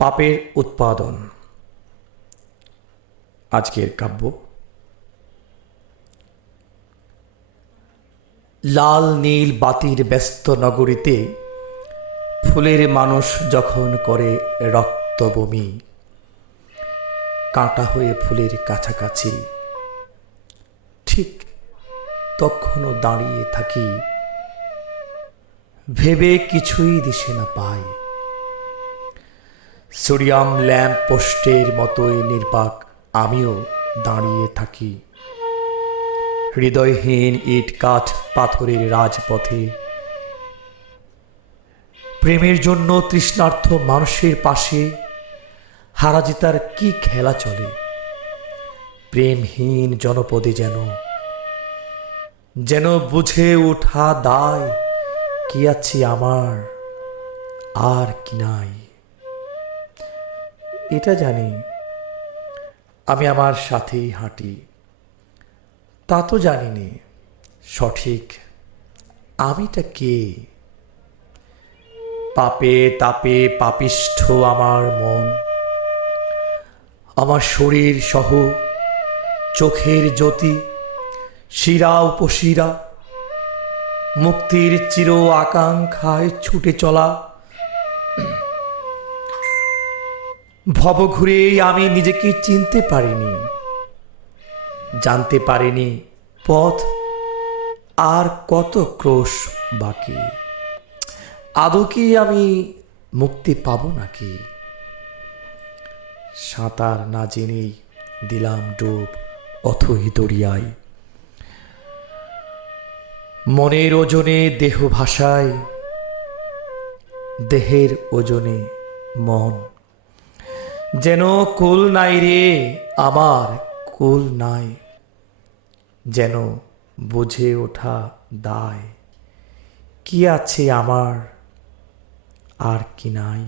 পাপের উৎপাদন। আজকের কাব্য। লাল নীল বাতির ব্যস্ত নগরীতে ফুলের মানুষ যখন করে রক্ত বমি, কাঁটা হয়ে ফুলের কাছাকাছি ঠিক তখনও দাঁড়িয়ে থাকি, ভেবে কিছুই দিশে না পাই। সোডিয়াম ল্যাম্প পোস্টের মতোই নির্বাক আমিও দাঁড়িয়ে থাকি, হৃদয়হীন ইট কাঠ পাথরের রাজপথে। প্রেমের জন্য তৃষ্ণার্থ মানুষের পাশে হারা জেতার কি খেলা চলে। প্রেমহীন জনপদে যেন বুঝে ওঠা দায়, কি আছে আমার আর কি নাই। এটা জানি আমি আমার সাথেই হাঁটি, তা তো জানিনি সঠিক আমিটা কে। পাপে তাপে পাপিষ্ঠ আমার মন, আমার শরীর সহ চোখের জ্যোতি, শিরা উপশিরা মুক্তির চির আকাঙ্ক্ষায় ছুটে চলা। ভবঘুরে আমি নিজেকে চিনতে পারিনি, জানতে পারিনি পথ আর কত ক্রোশ বাকি। আদৌ কি আমি মুক্তি পাব নাকি? সাঁতার না জেনেই দিলাম ডুব অথই দরিয়ায়। মনের ওজনে দেহ ভাষায়, দেহের ওজনে মন। যেন কুল নাই রে আমার, কুল নাই, যেন বুঝে ওঠা দায়, কি আছে আমার আর কি নাই।